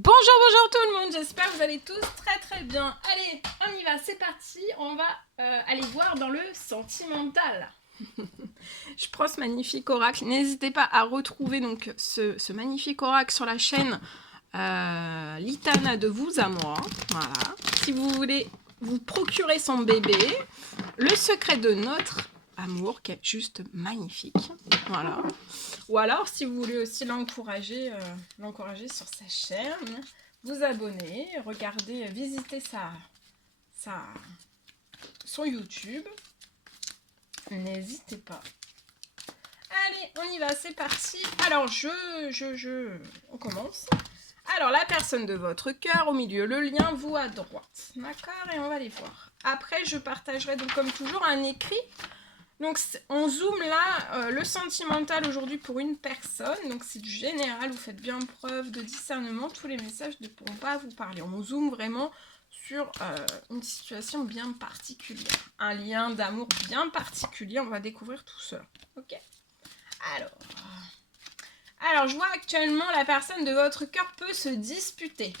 Bonjour tout le monde, j'espère que vous allez tous très bien. Allez, on y va, c'est parti, on va aller voir dans le sentimental. Je prends ce magnifique oracle, n'hésitez pas à retrouver donc ce magnifique oracle sur la chaîne Litana de vous à moi. Voilà, si vous voulez vous procurer son bébé, le secret de notre amour qui est juste magnifique. Voilà. Ou alors, si vous voulez aussi l'encourager sur sa chaîne, vous abonner, regarder, visiter son YouTube. N'hésitez pas. Allez, on y va, c'est parti. Alors, on commence. Alors, la personne de votre cœur au milieu, le lien, vous à droite. D'accord? Et on va les voir. Après, je partagerai donc comme toujours un écrit. Donc, on zoome là, le sentimental aujourd'hui pour une personne. Donc, c'est du général. Vous faites bien preuve de discernement. Tous les messages ne pourront pas vous parler. On zoome vraiment sur une situation bien particulière. Un lien d'amour bien particulier. On va découvrir tout cela. Ok? Alors, je vois actuellement la personne de votre cœur peut se disputer.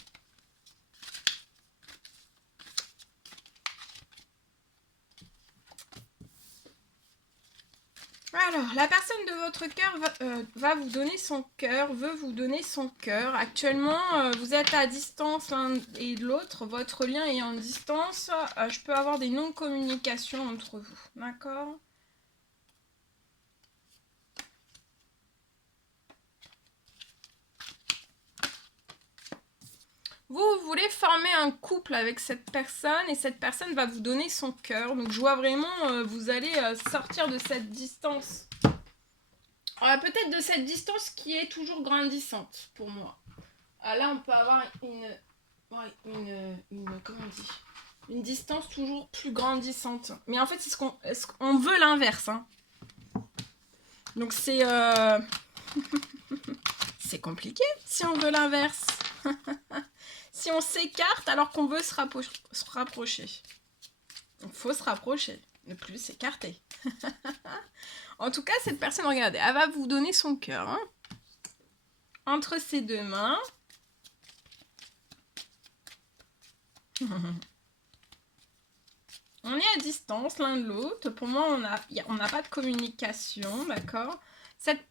Alors, la personne de votre cœur va vous donner son cœur, veut vous donner son cœur. Actuellement, vous êtes à distance l'un et l'autre, votre lien est en distance. Je peux avoir des non-communications entre vous, d'accord ? Vous voulez former un couple avec cette personne et cette personne va vous donner son cœur. Donc je vois vraiment, vous allez sortir de cette distance. Peut-être de cette distance qui est toujours grandissante pour moi. Là, on peut avoir comment on dit, une distance toujours plus grandissante. Mais en fait, c'est ce qu'on veut l'inverse. Hein. Donc c'est c'est compliqué si on veut l'inverse. Si on s'écarte alors qu'on veut se rapprocher. Il faut se rapprocher, ne plus s'écarter. En tout cas, cette personne, regardez, elle va vous donner son cœur. Hein, entre ses deux mains. On est à distance l'un de l'autre. Pour moi, on n'a pas de communication, d'accord ? Cette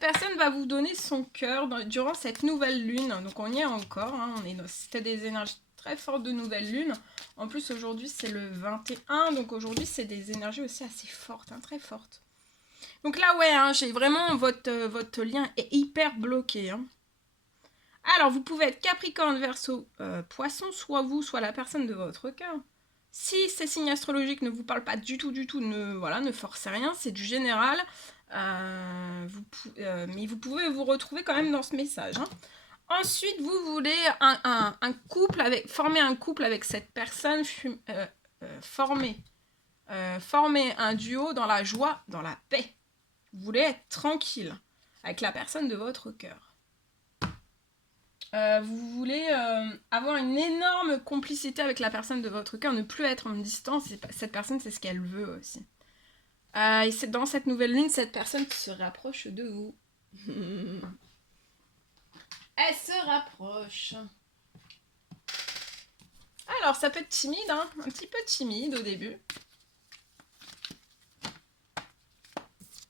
personne va vous donner son cœur durant cette nouvelle lune. Donc, on y est encore. Hein, c'était des énergies très fortes de nouvelle lune. En plus, aujourd'hui, c'est le 21. Donc, aujourd'hui, c'est des énergies aussi assez fortes, hein, très fortes. Donc là, ouais, hein, j'ai vraiment... Votre lien est hyper bloqué. Hein. Alors, vous pouvez être Capricorne, Verseau, Poisson, soit vous, soit la personne de votre cœur. Si ces signes astrologiques ne vous parlent pas du tout, ne forcez rien, c'est du général. Mais vous pouvez vous retrouver quand même dans ce message. Hein. Ensuite, vous voulez former un couple avec cette personne, former un duo dans la joie, dans la paix. Vous voulez être tranquille avec la personne de votre cœur. Vous voulez avoir une énorme complicité avec la personne de votre cœur, ne plus être en distance. Cette personne, c'est ce qu'elle veut aussi. Et c'est dans cette nouvelle lune, cette personne se rapproche de vous. Elle se rapproche. Alors, ça peut être timide, hein, un petit peu timide au début.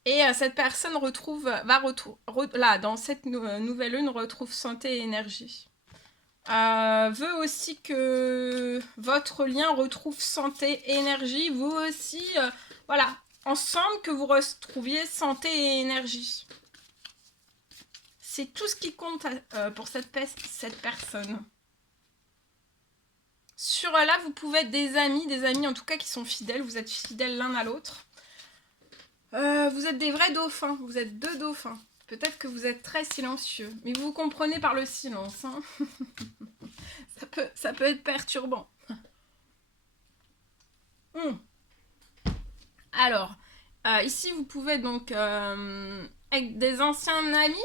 Et cette personne dans cette nouvelle lune, retrouve santé et énergie. Veut aussi que votre lien retrouve santé et énergie. Vous aussi, voilà, ensemble que vous retrouviez santé et énergie. C'est tout ce qui compte pour cette personne. Sur là, vous pouvez être des amis en tout cas qui sont fidèles. Vous êtes fidèles l'un à l'autre. Vous êtes des vrais dauphins. Vous êtes deux dauphins. Peut-être que vous êtes très silencieux. Mais vous comprenez par le silence. Hein. Ça peut être perturbant. Alors, ici, vous pouvez donc avec des anciens amis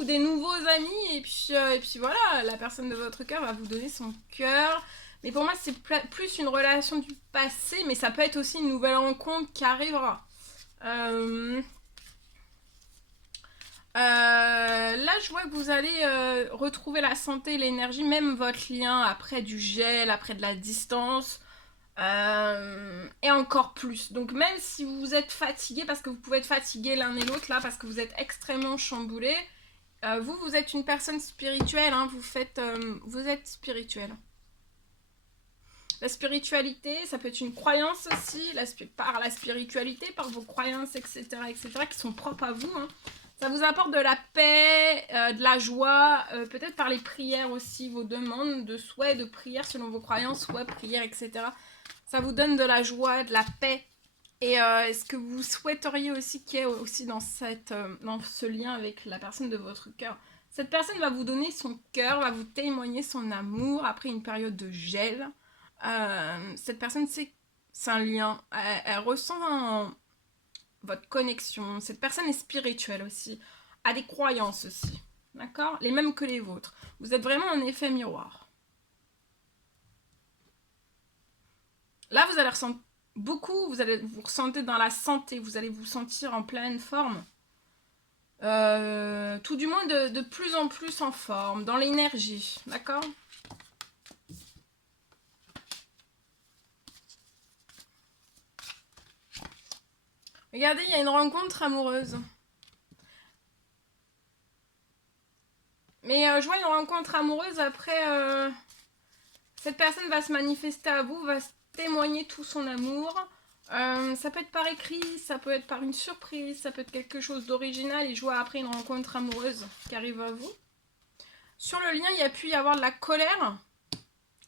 ou des nouveaux amis. Et puis voilà, la personne de votre cœur va vous donner son cœur. Mais pour moi, c'est plus une relation du passé. Mais ça peut être aussi une nouvelle rencontre qui arrivera. Là, je vois que vous allez retrouver la santé et l'énergie, même votre lien après du gel, après de la distance, et encore plus. Donc même si vous êtes fatigué, parce que vous pouvez être fatigué l'un et l'autre là, parce que vous êtes extrêmement chamboulé, vous êtes une personne spirituelle, hein, vous êtes spirituel. La spiritualité, ça peut être une croyance aussi, par la spiritualité, par vos croyances, etc., qui sont propres à vous. Hein. Ça vous apporte de la paix, de la joie, peut-être par les prières aussi, vos demandes de souhaits, de prières selon vos croyances, souhaits, prières, etc. Ça vous donne de la joie, de la paix. Et est-ce que vous souhaiteriez aussi qu'il y ait aussi dans ce lien avec la personne de votre cœur? Cette personne va vous donner son cœur, va vous témoigner son amour après une période de gel. Cette personne, c'est un lien. Elle ressent votre connexion. Cette personne est spirituelle aussi, a des croyances aussi. D'accord? Les mêmes que les vôtres. Vous êtes vraiment un effet miroir. Là, vous allez ressentir beaucoup, vous allez vous ressentir dans la santé, vous allez vous sentir en pleine forme. Tout du moins de plus en plus en forme, dans l'énergie. D'accord? Regardez, il y a une rencontre amoureuse. Mais je vois une rencontre amoureuse après. Cette personne va se manifester à vous, va témoigner tout son amour. Ça peut être par écrit, ça peut être par une surprise, ça peut être quelque chose d'original. Et je vois après une rencontre amoureuse qui arrive à vous. Sur le lien, il y a pu y avoir de la colère.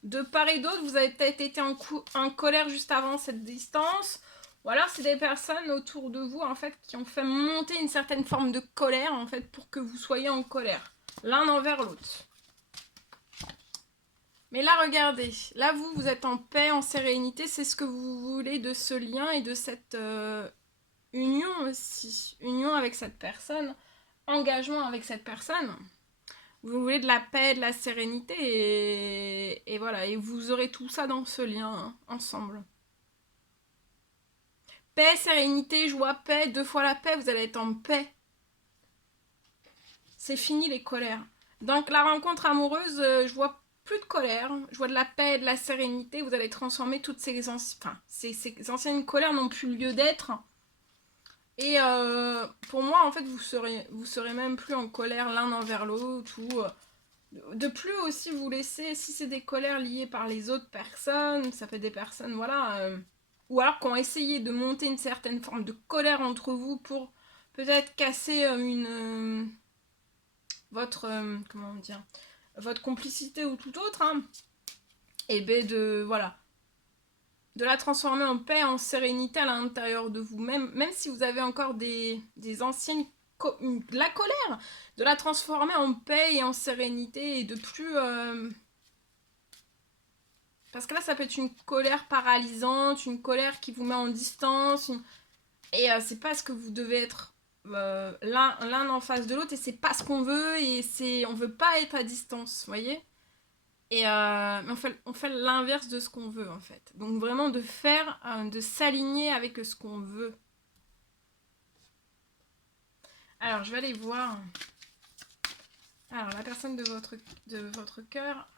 De part et d'autre, vous avez peut-être été en colère juste avant cette distance. Ou alors c'est des personnes autour de vous en fait qui ont fait monter une certaine forme de colère en fait pour que vous soyez en colère. L'un envers l'autre. Mais là, regardez, là, vous êtes en paix, en sérénité, c'est ce que vous voulez de ce lien et de cette union aussi. Union avec cette personne, engagement avec cette personne. Vous voulez de la paix, de la sérénité, et voilà, et vous aurez tout ça dans ce lien, hein, ensemble. Paix, sérénité, joie, paix, 2 fois la paix, vous allez être en paix. C'est fini les colères. Donc la rencontre amoureuse, je vois plus de colère, je vois de la paix, de la sérénité, vous allez transformer toutes ces anciennes colères n'ont plus lieu d'être. Et pour moi, en fait, vous serez même plus en colère l'un envers l'autre, ou de plus aussi vous laisser, si c'est des colères liées par les autres personnes, ça fait des personnes, voilà, ou alors qui ont essayé de monter une certaine forme de colère entre vous pour peut-être casser comment dire, votre complicité ou tout autre, hein, et ben voilà, de la transformer en paix, en sérénité à l'intérieur de vous, même si vous avez encore des anciennes de la colère, de la transformer en paix et en sérénité et de plus parce que là ça peut être une colère paralysante, une colère qui vous met en distance, et c'est pas ce que vous devez être l'un en face de l'autre, et c'est pas ce qu'on veut, et on veut pas être à distance, vous voyez. Et mais on fait l'inverse de ce qu'on veut en fait. Donc vraiment de s'aligner avec ce qu'on veut. Alors je vais aller voir. Alors la personne de votre cœur.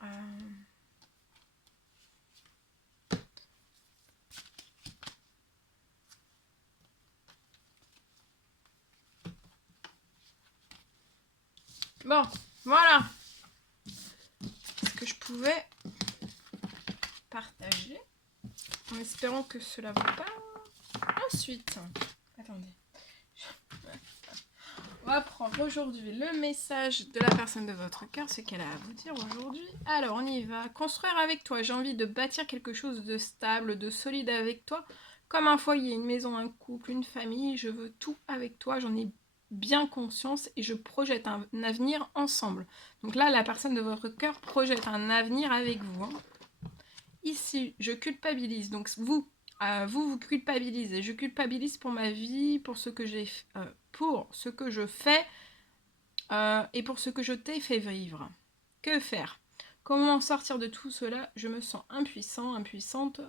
Bon, voilà ce que je pouvais partager. En espérant que cela vous parle. Ensuite, attendez. On va prendre aujourd'hui le message de la personne de votre cœur, ce qu'elle a à vous dire aujourd'hui. Alors, on y va. Construire avec toi. J'ai envie de bâtir quelque chose de stable, de solide avec toi. Comme un foyer, une maison, un couple, une famille. Je veux tout avec toi. J'en ai bien conscience et je projette un avenir ensemble. Donc là, la personne de votre cœur projette un avenir avec vous. Hein. Ici, je culpabilise. Donc vous culpabilisez. Je culpabilise pour ma vie, pour ce que pour ce que je fais et pour ce que je t'ai fait vivre. Que faire? Comment sortir de tout cela? Je me sens impuissant, impuissante.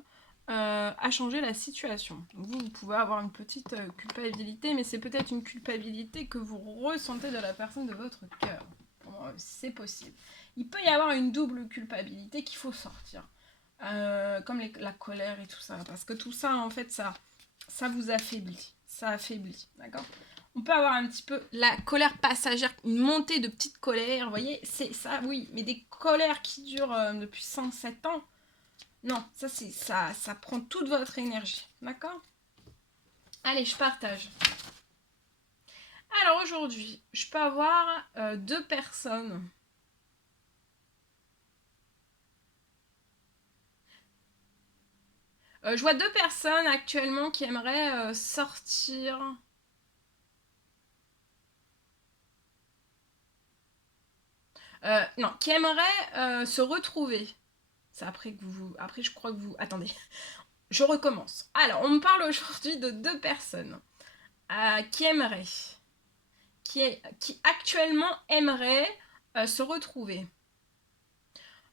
à changer la situation. Vous pouvez avoir une petite culpabilité, mais c'est peut-être une culpabilité que vous ressentez de la personne de votre cœur. C'est possible. Il peut y avoir une double culpabilité qu'il faut sortir. Comme la colère et tout ça. Parce que tout ça, en fait, ça vous affaiblit. Ça affaiblit, d'accord? On peut avoir un petit peu la colère passagère, une montée de petites colères, vous voyez? C'est ça, oui, mais des colères qui durent depuis 107 ans. Non, ça prend toute votre énergie, d'accord? Allez, je partage. Alors aujourd'hui, je peux avoir 2 personnes. Je vois 2 personnes actuellement qui aimeraient sortir. Non, qui aimeraient se retrouver. C'est après que vous. Après, je crois que vous. Attendez, je recommence. Alors, on me parle aujourd'hui de 2 personnes qui aimeraient. Qui actuellement aimeraient se retrouver.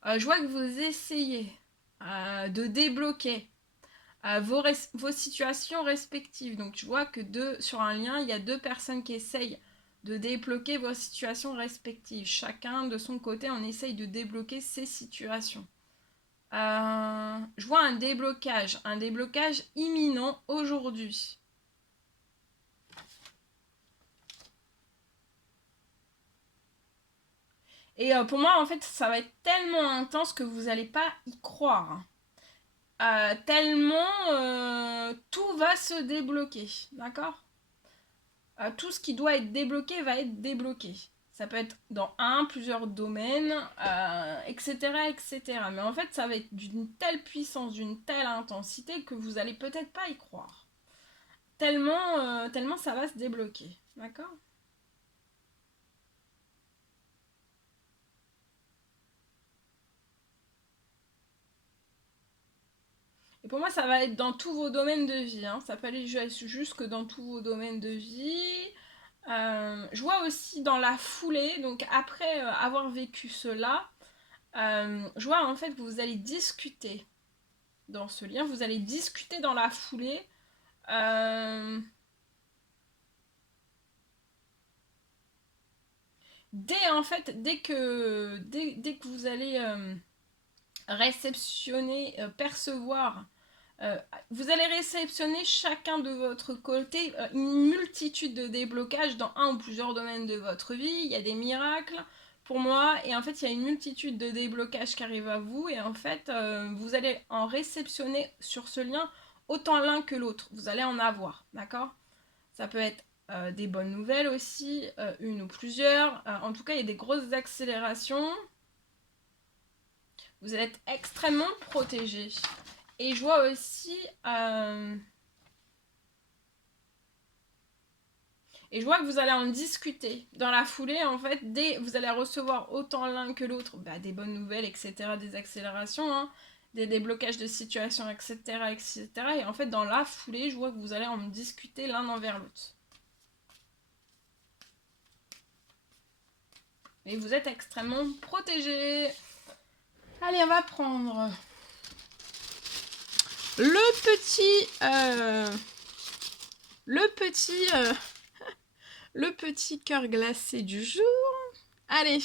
Je vois que vous essayez de débloquer vos situations respectives. Donc je vois que sur un lien, il y a 2 personnes qui essayent de débloquer vos situations respectives. Chacun de son côté, on essaye de débloquer ses situations. Je vois un déblocage imminent aujourd'hui. Et pour moi, en fait, ça va être tellement intense que vous n'allez pas y croire. Tellement tout va se débloquer, d'accord? Tout ce qui doit être débloqué va être débloqué. Ça peut être dans plusieurs domaines, etc., etc. Mais en fait, ça va être d'une telle puissance, d'une telle intensité que vous allez peut-être pas y croire. Tellement ça va se débloquer, d'accord? Et pour moi, ça va être dans tous vos domaines de vie. Hein. Ça peut aller jusque dans tous vos domaines de vie. Je vois aussi dans la foulée, donc après avoir vécu cela, je vois en fait que vous allez discuter dans ce lien, vous allez discuter dans la foulée. Dès que vous allez réceptionner, percevoir, vous allez réceptionner chacun de votre côté une multitude de déblocages dans un ou plusieurs domaines de votre vie. Il y a des miracles pour moi et en fait il y a une multitude de déblocages qui arrivent à vous et en fait vous allez en réceptionner sur ce lien autant l'un que l'autre. Vous allez en avoir, d'accord? Ça peut être des bonnes nouvelles aussi, une ou plusieurs. En tout cas, il y a des grosses accélérations. Vous allez être extrêmement protégé. Et je vois aussi... et je vois que vous allez en discuter. Dans la foulée, en fait, vous allez recevoir autant l'un que l'autre des bonnes nouvelles, etc., des accélérations, hein, des déblocages de situations, etc., etc. Et en fait, dans la foulée, je vois que vous allez en discuter l'un envers l'autre. Et vous êtes extrêmement protégé. Allez, on va prendre le petit cœur glacé du jour. Allez.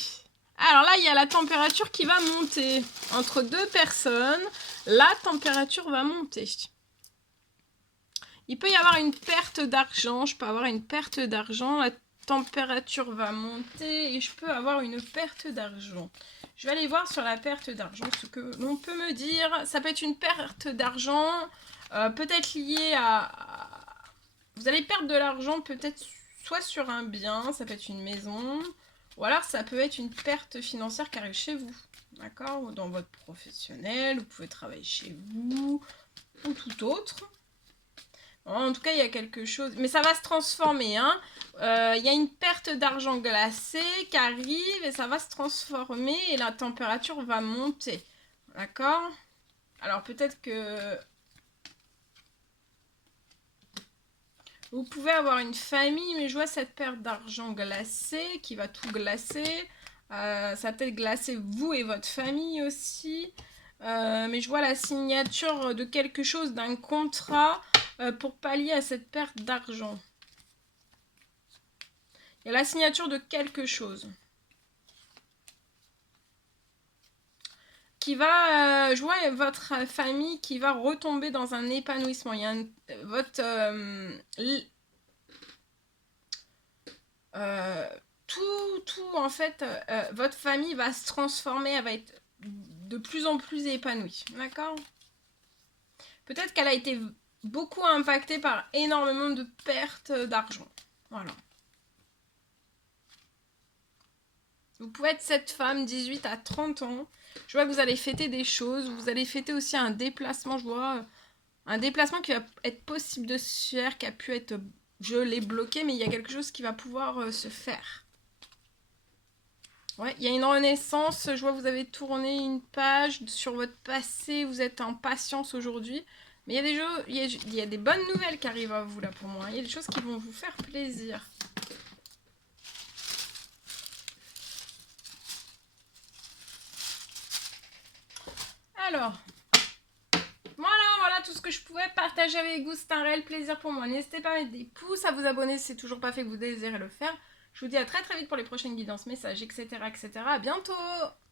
Alors là, il y a la température qui va monter. Entre 2 personnes, la température va monter. Il peut y avoir une perte d'argent. Je peux avoir une perte d'argent. La température va monter et je peux avoir une perte d'argent. Je vais aller voir sur la perte d'argent ce que l'on peut me dire. Ça peut être une perte d'argent, peut-être liée à... Vous allez perdre de l'argent peut-être soit sur un bien, ça peut être une maison, ou alors ça peut être une perte financière qui arrive chez vous, d'accord? Ou dans votre professionnel, vous pouvez travailler chez vous, ou tout autre. En tout cas, il y a quelque chose, mais ça va se transformer. Hein. Il y a une perte d'argent glacé qui arrive et ça va se transformer et la température va monter. D'accord? Alors peut-être que vous pouvez avoir une famille, mais je vois cette perte d'argent glacé qui va tout glacer. Ça peut-être glacer vous et votre famille aussi. Mais je vois la signature de quelque chose, d'un contrat pour pallier à cette perte d'argent. Il y a la signature de quelque chose. Qui va, je vois votre famille qui va retomber dans un épanouissement. Il y a votre tout en fait, votre famille va se transformer, elle va être de plus en plus épanouie, d'accord? Peut-être qu'elle a été beaucoup impactée par énormément de pertes d'argent, voilà. Vous pouvez être cette femme, 18 à 30 ans. Je vois que vous allez fêter des choses. Vous allez fêter aussi un déplacement. Je vois un déplacement qui va être possible de se faire, qui a pu être gelé, bloqué, mais il y a quelque chose qui va pouvoir se faire. Ouais, il y a une renaissance. Je vois que vous avez tourné une page sur votre passé. Vous êtes en patience aujourd'hui. Mais il y a des jeux, il y a des bonnes nouvelles qui arrivent à vous là pour moi. Il y a des choses qui vont vous faire plaisir. Alors, voilà tout ce que je pouvais partager avec vous. C'est un réel plaisir pour moi. N'hésitez pas à mettre des pouces, à vous abonner si c'est toujours pas fait que vous désirez le faire. Je vous dis à très très vite pour les prochaines guidances, messages, etc. etc. À bientôt!